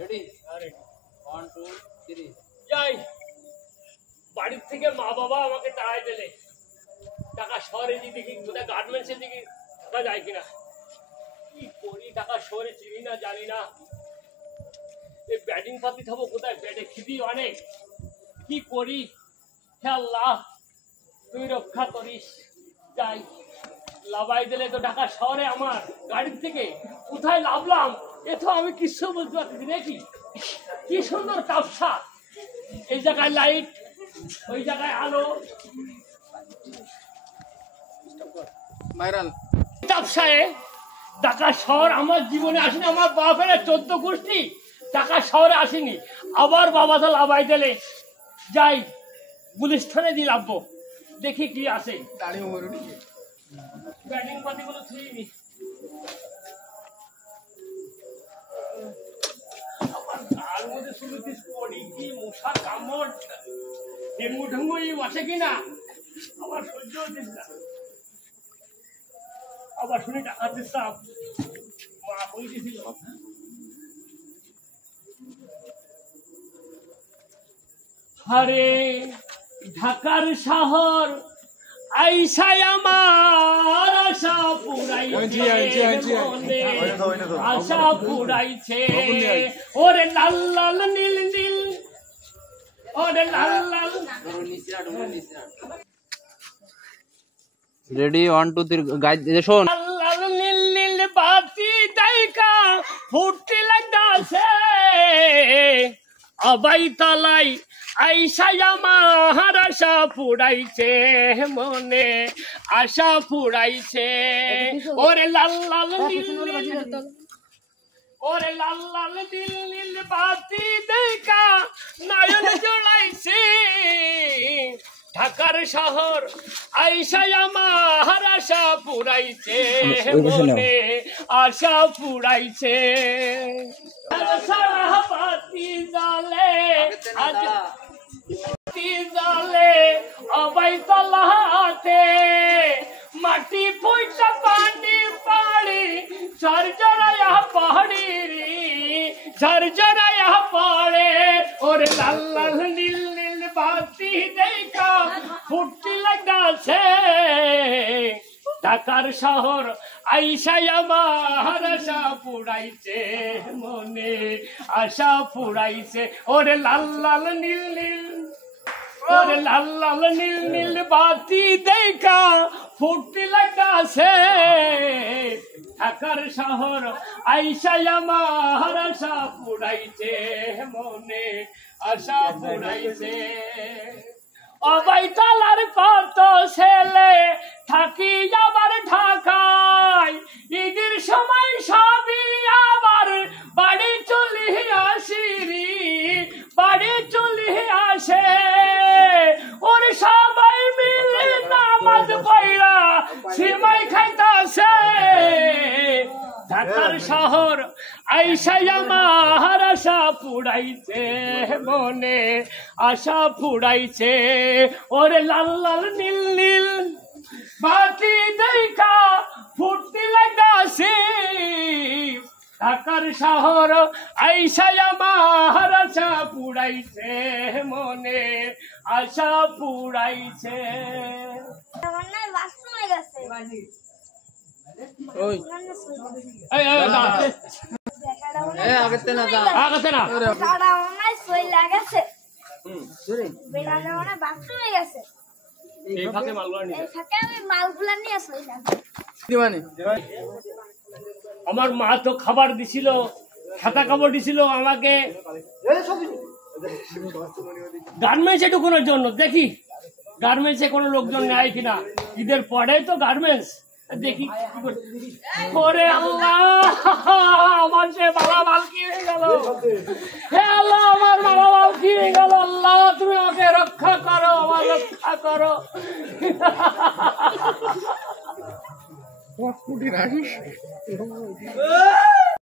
Ready? One two three. যাই বাড়ির থেকে মা বাবা আমাকে টাকায় দিলে টাকা শহরে দিয়ে দেখি কোথায় গার্মেন্টসের দিকে টাকা যায় কিনা। কি করি, টাকা শহরে চিনি না, জানি না। এই ব্যাটিং পাতি খাবো কোথায়? ব্যাটে খিদি অনেক। কি করি? হে আল্লাহ, তুই রক্ষা করিস। যাই লাভাই দিলে তো ঢাকা শহরে আমার গাড়ির থেকে কোথায় লাভলাম এ তো আমি কিছু বলতে পারছি নাকি। কি সুন্দর কাপসা, এই জায়গায় লাইট, ওই জায়গায় আলো। ভাইরাল কাপসায় ঢাকা শহর আমার জীবনে আসেনি। আমার বাপের 14 গোষ্ঠী ঢাকা শহরে আসেনি। আবার বাবা তো লাভাই দিলে যাই গুলিস্তানে দিয়ে লাভবো, দেখি কি আছে। ব্যাটিং পাতিগুলো থুইনি। আমার গার মধ্যে শুনেছিস পড়ি কি মশার কামড়, ডেঙ্গু ঢেঙ্গু এই বসে কিনা আমার সহ্য হচ্ছিস না। আবার শুনি ডাকাতের সাপ মা বই দিয়েছিল। আরে ঢাকার শহর আইসাই আমার আশা পুরাইছে, আশা পুরাইছে। ওরে লাল লাল নীল নীল, ওরে লাল লাল। Ready? One two three. Guide শোন। লাল লাল নীল নীল বাতি দাইকা ফুটতে লাগতাছে আবাই তালাই আইসাই আমার আশা পুরাইছে মনে, আশা পুরাইছে। ওরে লাল লাল নীল নীল, ওরে লাল লাল নীল নীল বাতি দেখা নয়ন জুড়াইছে। ঢাকার শহর আইসাই আমার আশা পুরাইছে মনে, আশা পুরাইছে। সারা বাতি জ্বলে জলে অবাই তলাতে মাটি ফুইটা পানি পাড়ি ঝরঝরায়া পাহাড়ি ঝরঝরায়া পড়ে। ওরে লাল লাল নীল নীল বাতি দেখা ফুটতে লাগছে ঢাকার শহর আইসাই আমার আশা পুরাইছে মনে, আশা পুরাইছে। ওরে লাল লাল নীল নীল, ওরে লাল লাল নীল নীল বাতি দেখা ফুটতে লাগছে ঢাকার শহর আইসাই আমার আশা পুরাইছে মনে, আশা পুরাইছে। অবাই তালার কত ছেলে থাকি আবার ঢাকায়, ঈদের সময় সবই আবার বাড়ি চলে আসিরি, বাড়ি চলে আসে। ওর সবাই মিলে নামাজ পড়া সিমাই খাইতাছে ঢাকার শহর আইসাই আমার আশা পুরাইছে মনে, আশা পুরাইছে। ওরে লাল লাল নীল নীল বাতি দেখা ফুটতে লাগছে ঢাকার শহর আইসাই আমার আশা পুরাইছে মনে, আশা পুরাইছে। আমার মা তো খাবার দিছিল, খাতা কাপড় দিছিল আমাকে গার্মেন্টসে ঢুকানোর জন্য। দেখি গার্মেন্টসে কোনো লোকজন নেয় কিনা, ঈদের পরে তো গার্মেন্টস দেখি। ওরে আল্লাহ, আমার সে মালামাল কি হয়ে গেল। হে আল্লাহ, আমার মালামাল কি হয়ে গেল। আল্লাহ তুমি আমাকে রক্ষা করো, আমার রক্ষা করো।